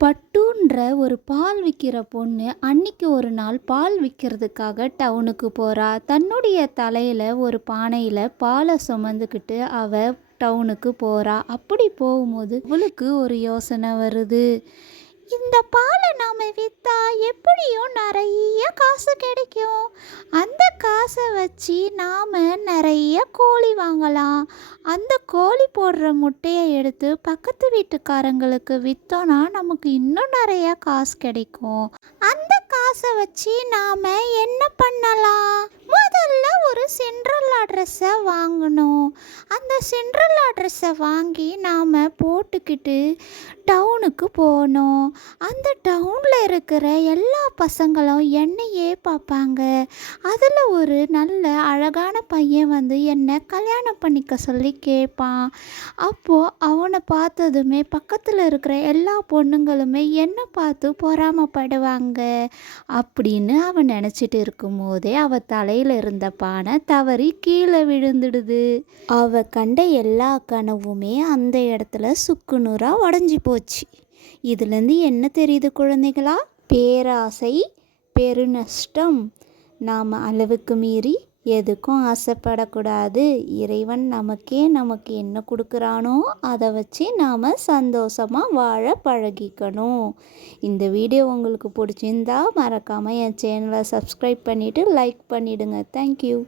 பட்டுன்ற ஒரு பால் விற்கிற பொண்ணு அன்னைக்கு ஒரு நாள் பால் விற்கிறதுக்காக டவுனுக்கு போகிறா. தன்னுடைய தலையில் ஒரு பானையில் பாலை சுமந்துக்கிட்டு டவுனுக்கு போகிறா. அப்படி போகும்போது அவளுக்கு ஒரு யோசனை வருது. இந்த பாலை நாம் விற்றா எப்படியும் நிறைய காசு கிடைக்கும். அந்த காசை வச்சு நாம் நிறைய கோழி வாங்கலாம். அந்த கோழி போடுற முட்டையை எடுத்து பக்கத்து வீட்டுக்காரங்களுக்கு விற்றோன்னா நமக்கு இன்னும் நிறைய காசு கிடைக்கும். அந்த காசை வச்சு நாம் என்ன பண்ணலாம்? முதல்ல ஒரு சிண்ட்ரெல்லா ட்ரெஸ்ஸை வாங்கணும். அந்த சிண்ட்ரெல்லா ட்ரெஸ்ஸை வாங்கி நாம் போட்டுக்கிட்டு டவுனுக்கு போனோம். அந்த டவுனில் இருக்கிற எல்லா பசங்களும் என்னையே பார்ப்பாங்க. அதில் ஒரு நல்ல அழகான பையன் வந்து என்னை கல்யாணம் பண்ணிக்க சொல்லி கேட்பான். அப்போது அவனை பார்த்ததுமே பக்கத்தில் இருக்கிற எல்லா பொண்ணுங்களுமே என்னை பார்த்து பொறாமப்படுவாங்க அப்படின்னு அவன் நினச்சிட்டு இருக்கும்போதே அவள் தலையில் இருந்த பானை தவறி கீழே விழுந்துடுது. அவள் கண்ட எல்லா கனவுமே அந்த இடத்துல சுக்குநூறாக உடஞ்சி போச்சு. இதுலேருந்து என்ன தெரியுது குழந்தைகளா? பேராசை பெருநஷ்டம். நாம் அளவுக்கு மீறி எதுக்கும் ஆசைப்படக்கூடாது. இறைவன் நமக்கு என்ன கொடுக்குறானோ அதை வச்சு நாம் சந்தோஷமாக வாழ பழகிக்கணும். இந்த வீடியோ உங்களுக்கு பிடிச்சிருந்தா மறக்காமல் என் சேனலை சப்ஸ்கிரைப் பண்ணிவிட்டு லைக் பண்ணிவிடுங்க. தேங்க்யூ.